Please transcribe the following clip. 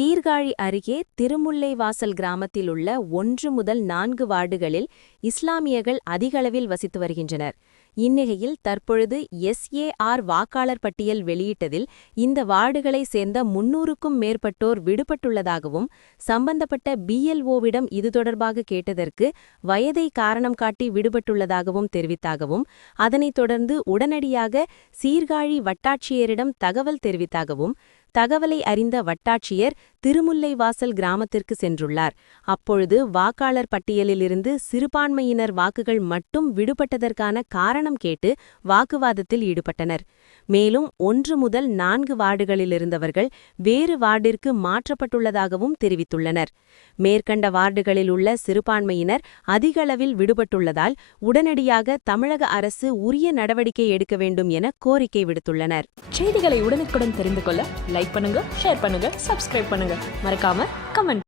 சீர்காழி அருகே திருமுல்லைவாசல் கிராமத்தில் உள்ள ஒன்று முதல் நான்கு வார்டுகளில் இஸ்லாமியர்கள் அதிகளவில் வசித்து வருகின்றனர். இந்நிலையில் தற்பொழுது எஸ்ஏஆர் வாக்காளர் பட்டியல் வெளியிட்டதில் இந்த வார்டுகளை சேர்ந்த முன்னூறுக்கும் மேற்பட்டோர் விடுபட்டுள்ளதாகவும் சம்பந்தப்பட்ட பிஎல்ஓவிடம் இது தொடர்பாக கேட்டதற்கு வயதை காரணம் காட்டி விடுபட்டுள்ளதாகவும் தெரிவித்தாகவும் அதனைத் தொடர்ந்து உடனடியாக சீர்காழி வட்டாட்சியரிடம் தகவல் தெரிவித்தாகவும் தகவலை அறிந்த வட்டாட்சியர் திருமுல்லைவாசல் கிராமத்திற்கு சென்றுள்ளார். அப்பொழுது வாக்காளர் பட்டியலிலிருந்து சிறுபான்மையினர் வாக்குகள் மட்டும் விடுபட்டதற்கான காரணம் கேட்டு வாக்குவாதத்தில் ஈடுபட்டனர். மேலும் ஒன்று முதல் நான்கு வார்டுகளிலிருந்தவர்கள் வேறு வார்டிற்கு மாற்றப்பட்டுள்ளதாகவும் தெரிவித்துள்ளனர். மேற்கண்ட வார்டுகளில் உள்ள சிறுபான்மையினர் அதிகளவில் விடுபட்டுள்ளதால் உடனடியாக தமிழக அரசு உரிய நடவடிக்கை எடுக்க வேண்டும் என கோரிக்கை விடுத்துள்ளனர். செய்திகளை உடனுக்குடன் தெரிந்து கொள்ள லைக் பண்ணுங்க ஷேர் பண்ணுங்க சப்ஸ்கிரைப் பண்ணுங்க. மறக்காம கமெண்ட்